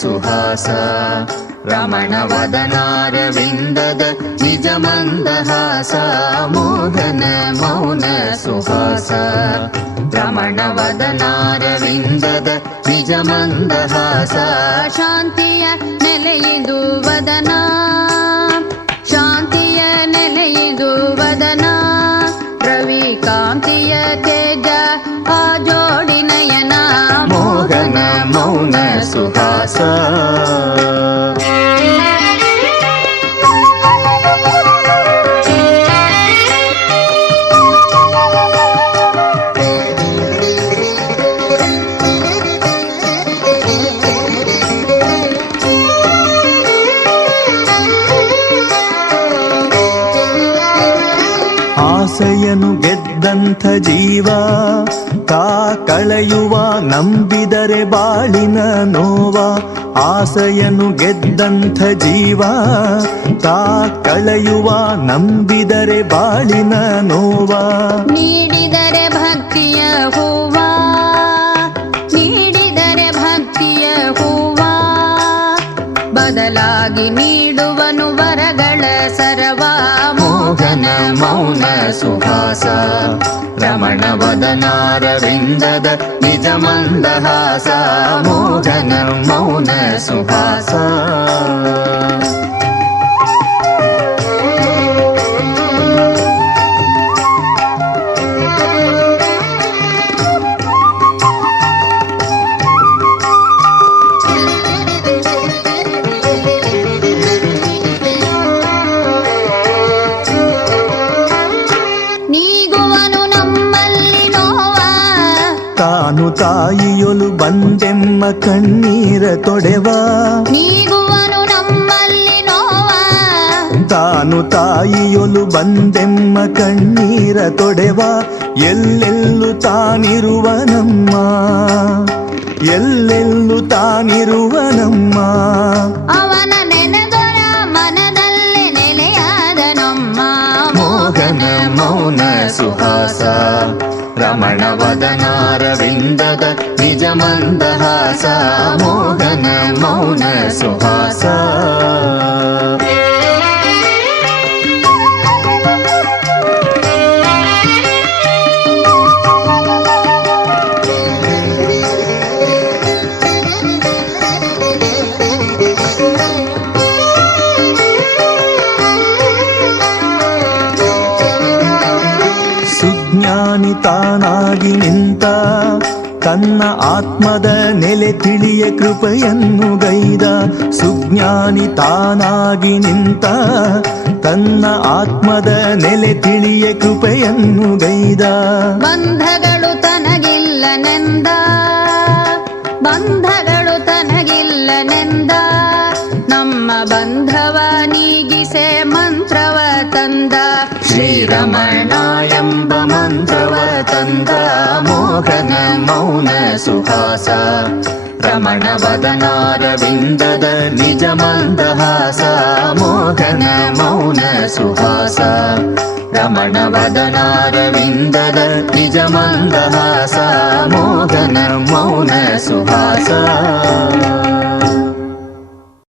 ಸುಹಾಸ ರಮಣ ವದನಾರವಿಂದದ ನಿಜ ಮಂದಹಾಸ ಮೋಹನ ಮೌನ ಸುಹಾಸ ರಮಣ ವದನಾರವಿಂದದ ನಿಜ ಮಂದಹಾಸ ಶಾಂತಿಯ ನೆಲೆಯಿದು ವದನ ಶಾಂತಿಯ ನೆಲೆಯಿದು ವದನ ರವಿ ಕಾಂತಿಯ ತೇಜ ಆ ಜೋಡಿ ನಯನ ಮೋಹನ ಮೌನ ಸುಹಾಸ ಆಸೆಯನ್ನು ಗೆದ್ದಂಥ ಜೀವ ತಾ ಕಳೆಯುವ ನಂಬಿದರೆ ಬಾಳಿನ ನೋವ ಆಸೆಯನ್ನು ಗೆದ್ದಂಥ ಜೀವ ತಾ ಕಳೆಯುವ ನಂಬಿದರೆ ಬಾಳಿನ ನೋವ ನೀಡಿದರೆ ಭಕ್ತಿಯ ಹೂವ ನೀಡಿದರೆ ಭಕ್ತಿಯ ಹೂವ ಬದಲಾಗಿ ನೀಡುವನು ವರಗಳ ಸರವ ಮೋಹನ ಮೌನ ಸುಹಾಸ ರಮಣ ವದನಾರವಿಂದದ ನಿಜ ಮಂದಹಾಸ ಮೋಹನ ಮೌನ ಸುಹಾಸ ತಾನು ತಾಯಿಯೊಲು ಬಂದೆಮ್ಮ ಕಣ್ಣೀರ ತೊಡೆವ ನೀಗುವನು ನಮ್ಮಲ್ಲಿ ನೋವ ತಾನು ತಾಯಿಯೊಲು ಬಂದೆಮ್ಮ ಕಣ್ಣೀರ ತೊಡೆವ ಎಲ್ಲೆಲ್ಲೂ ತಾನಿರುವ ನಮ್ಮ ಎಲ್ಲೆಲ್ಲೂ ತಾನಿರುವ ನಮ್ಮ ಅವನ ನೆನೆದೊರ ಮನದಲ್ಲಿ ನೆಲೆಯಾದ ನಮ್ಮ ಮೋಹನ ಮೌನ ಸುಹಾಸ ರಮಣ ವದನಾರವಿಂದದ ನಿಜ ಮಂದಹಾಸ ಮೋಹನ ಮೌನ ಸುಹಾಸ ಸುಜ್ಞಾನಿ ತಾನಾಗಿ ನಿಂತ ತನ್ನ ಆತ್ಮದ ನೆಲೆ ತಿಳಿಯ ಕೃಪೆಯನ್ನು ಗೈದ ಸುಜ್ಞಾನಿ ತಾನಾಗಿ ನಿಂತ ತನ್ನ ಆತ್ಮದ ನೆಲೆ ತಿಳಿಯ ಕೃಪೆಯನ್ನು ಗೈದ ಬಂಧಗಳು ತನಗಿಲ್ಲನೆಂದ ಬಂಧಗಳು ತನಗಿಲ್ಲನೆಂದ ನಮ್ಮ ಬಂಧವ ನೀಗಿಸೆ ಮಂತ್ರವ ತಂದ ಶ್ರೀರಮಣ ಎಂಬ ಮಂತ್ರವ ತಂದ ಮೋಹನ ಮೌನ ಸುಹಾಸ ರಮಣ ವದನಾರವಿಂದದ ನಿಜ ಮಂದಹಾಸ ಮೋಹನ ಮೌನ ಸುಹಾಸ ರಮಣ ವದನಾರವಿಂದದ ನಿಜ ಮಂದಹಾಸ ಮೋಹನ ಮೌನ ಸುಹಾಸ